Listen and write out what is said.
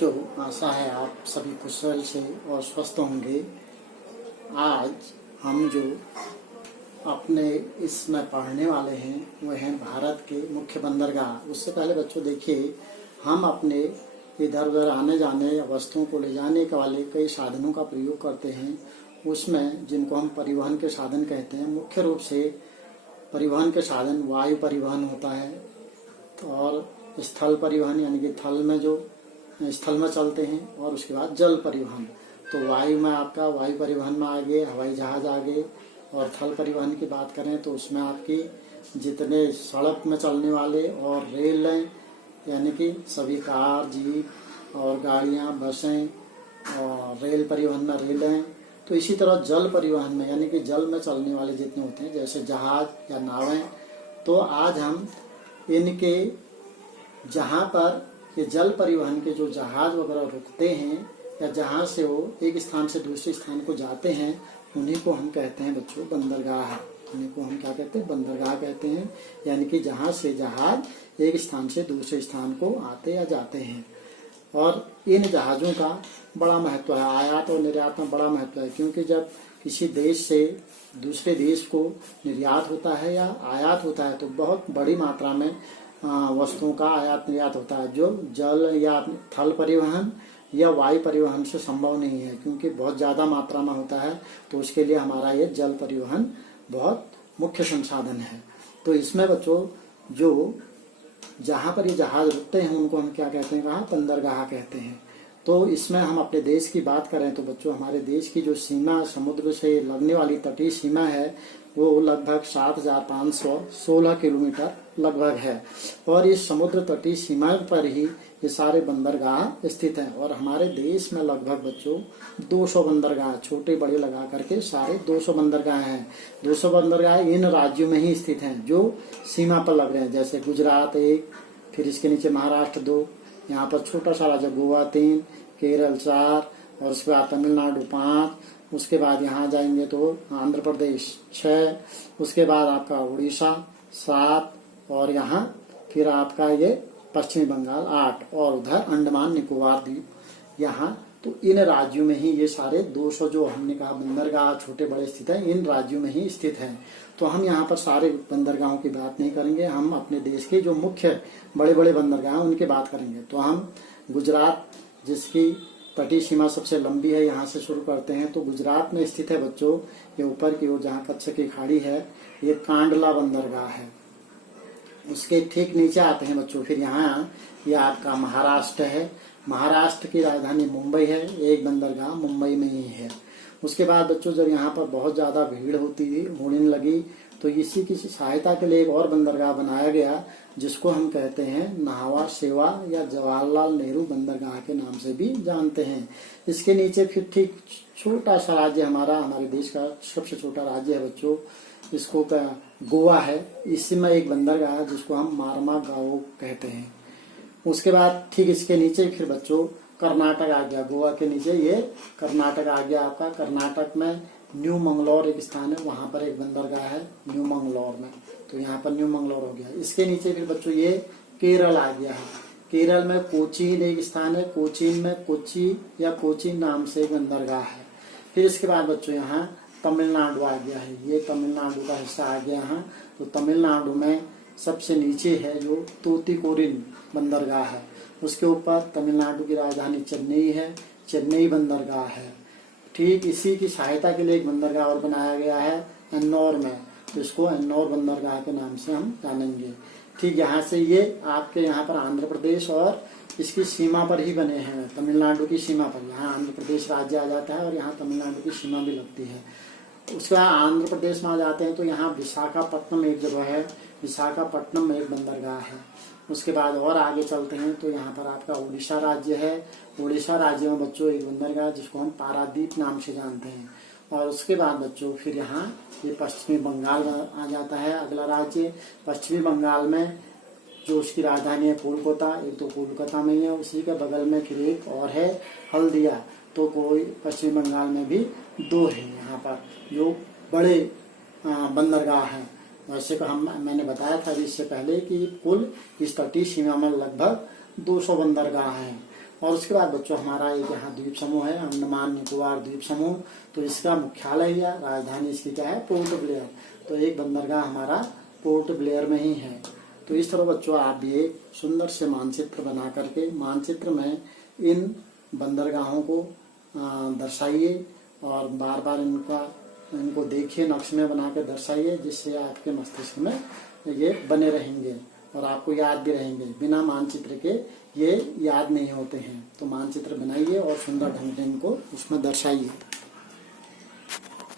बच्चों, आशा है आप सभी कुशल से और स्वस्थ होंगे। आज हम जो अपने इसमें पढ़ने वाले हैं वो हैं भारत के मुख्य बंदरगाह। उससे पहले बच्चों देखिए, हम अपने इधर उधर आने जाने या वस्तुओं को ले जाने के वाले कई साधनों का प्रयोग करते हैं। उसमें जिनको हम परिवहन के साधन कहते हैं, मुख्य रूप से परिवहन के साधन वायु परिवहन होता है और स्थल परिवहन यानी कि थल में जो स्थल में चलते हैं, और उसके बाद जल परिवहन। तो वायु में आपका वायु परिवहन में आगे हवाई जहाज आगे, और थल परिवहन की बात करें तो उसमें आपकी जितने सड़क में चलने वाले और रेल हैं, यानी कि सभी कार जीप और गाड़ियां बसें, और रेल परिवहन में रेल हैं। तो इसी तरह जल परिवहन में यानी कि जल में चलने वाले जितने होते हैं जैसे जहाज या नावें। तो आज हम इनके जहाँ पर ये जल परिवहन के जो जहाज वगैरह रुकते हैं या जहाँ से वो एक स्थान से दूसरे स्थान को जाते हैं, उन्हीं को हम कहते हैं बच्चों बंदरगाह। उन्हीं को हम क्या कहते हैं? बंदरगाह कहते हैं। यानी कि जहाँ से जहाज एक स्थान से दूसरे स्थान को आते या जाते हैं। और इन जहाज़ों का बड़ा महत्व है, आयात और निर्यात में बड़ा महत्व है, क्योंकि जब किसी देश से दूसरे देश को निर्यात होता है या आयात होता है तो बहुत बड़ी मात्रा में वस्तुओं का आयात निर्यात होता है, जो जल या थल परिवहन या वायु परिवहन से संभव नहीं है, क्योंकि बहुत ज़्यादा मात्रा में होता है। तो उसके लिए हमारा ये जल परिवहन बहुत मुख्य संसाधन है। तो इसमें बच्चों जो जहाँ पर ये जहाज रुकते हैं उनको हम क्या कहते हैं? कहाँ? बंदरगाह कहते हैं। तो इसमें हम अपने देश की बात करें तो बच्चों, हमारे देश की जो सीमा समुद्र से लगने वाली तटीय सीमा है वो लगभग 7,516 किलोमीटर लगभग है। और इस समुद्र तटीय सीमा पर ही ये सारे बंदरगाह स्थित हैं। और हमारे देश में लगभग बच्चों 200 बंदरगाह, छोटे बड़े लगा करके सारे 200 बंदरगाह हैं। 200 बंदरगाह इन राज्यों में ही स्थित हैं जो सीमा पर लग रहे हैं, जैसे गुजरात 1, फिर इसके नीचे महाराष्ट्र 2, यहाँ पर छोटा सा राज्य गोवा 3, केरल 4, और उसके बाद तमिलनाडु 5, उसके बाद यहाँ जाएंगे तो आंध्र प्रदेश 6, उसके बाद आपका उड़ीसा 7, और यहाँ फिर आपका ये पश्चिमी बंगाल 8, और उधर अंडमान निकोबार द्वीप यहाँ। तो इन राज्यों में ही ये सारे 200 जो हमने कहा बंदरगाह छोटे बड़े स्थित हैं, इन राज्यों में ही स्थित हैं। तो हम यहाँ पर सारे बंदरगाहों की बात नहीं करेंगे, हम अपने देश के जो मुख्य बड़े बड़े बंदरगाह हैं उनकी बात करेंगे। तो हम गुजरात, जिसकी तटीय सीमा सबसे लंबी है, यहाँ से शुरू करते हैं। तो गुजरात में स्थित है बच्चों, ये ऊपर की ओर जहाँ कच्छ की खाड़ी है, ये कांडला बंदरगाह है। उसके ठीक नीचे आते हैं बच्चों, फिर यहाँ ये आपका महाराष्ट्र है। महाराष्ट्र की राजधानी मुंबई है, एक बंदरगाह मुंबई में ही है। उसके बाद बच्चों जब यहाँ पर बहुत ज्यादा भीड़ होने लगी तो इसी की सहायता के लिए एक और बंदरगाह बनाया गया, जिसको हम कहते हैं नाहवा शेवा या जवाहरलाल नेहरू बंदरगाह के नाम से भी जानते हैं। इसके नीचे फिर ठीक छोटा सा राज्य हमारे देश का सबसे छोटा राज्य है बच्चों, इसको गोवा है। इसमें एक बंदरगाह है जिसको हम मारमा गांव कहते हैं। उसके बाद ठीक इसके नीचे फिर बच्चों कर्नाटक आ गया। गोवा के नीचे ये कर्नाटक आ गया आपका। कर्नाटक में न्यू मंगलौर एक स्थान है, वहां पर एक बंदरगाह है न्यू मंगलौर में। तो यहाँ पर न्यू मंगलौर हो गया। इसके नीचे फिर बच्चों ये केरल आ गया है। केरल में कोचीन एक स्थान है, कोचीन में कोची या कोचीन नाम से एक बंदरगाह है। फिर इसके बाद बच्चों यहाँ तमिलनाडु आ गया है, ये तमिलनाडु का हिस्सा आ गया यहाँ। तो तमिलनाडु में सबसे नीचे है जो तूतीकोरिन बंदरगाह है। उसके ऊपर तमिलनाडु की राजधानी चेन्नई है, चेन्नई बंदरगाह है। ठीक इसी की सहायता के लिए एक बंदरगाह और बनाया गया है एन्नौर में, तो इसको एन्नौर बंदरगाह के नाम से हम जानेंगे। ठीक यहाँ से ये आपके यहाँ पर आंध्र प्रदेश और इसकी सीमा पर ही बने हैं, तमिलनाडु की सीमा पर। यहाँ आंध्र प्रदेश राज्य आ जाता है और यहाँ तमिलनाडु की सीमा भी लगती है। उसके बाद आंध्र प्रदेश में आ जाते हैं तो यहाँ विशाखापट्टनम एक जगह है, विशाखापट्टनम में एक बंदरगाह है। उसके बाद और आगे चलते हैं तो यहाँ पर आपका उड़ीसा राज्य है। उड़ीसा राज्य में बच्चों एक बंदरगाह जिसको हम पारादीप नाम से जानते हैं। और उसके बाद बच्चों फिर यहाँ ये पश्चिमी बंगाल आ जाता है अगला राज्य। पश्चिमी बंगाल में जो उसकी राजधानी है कोलकाता, एक तो कोलकाता में ही है, उसी के बगल में फिर एक और है हल्दिया। तो कोई पश्चिमी बंगाल में भी 2 है यहाँ पर जो बड़े बंदरगाह हैं। वैसे तो मैंने बताया था इससे पहले कि कुल इस तटीय सीमा में लगभग 200 बंदरगाह हैं। और उसके बाद बच्चों हमारा एक यहाँ द्वीप समूह है, अंडमान निकोबार द्वीप समूह। तो इसका मुख्यालय या राजधानी इसकी क्या है, पोर्ट ब्लेयर। तो एक बंदरगाह हमारा पोर्ट ब्लेयर में ही है। तो इस तरह बच्चों आप भी एक सुंदर से मानचित्र बना करके मानचित्र में इन बंदरगाहों को दर्शाइए और बार बार इनको देखिए, नक्शे में बना कर दर्शाइए, जिससे आपके मस्तिष्क में ये बने रहेंगे और आपको याद भी रहेंगे। बिना मानचित्र के ये याद नहीं होते हैं। तो मानचित्र बनाइए और सुंदर ढंग से इनको उसमें दर्शाइए।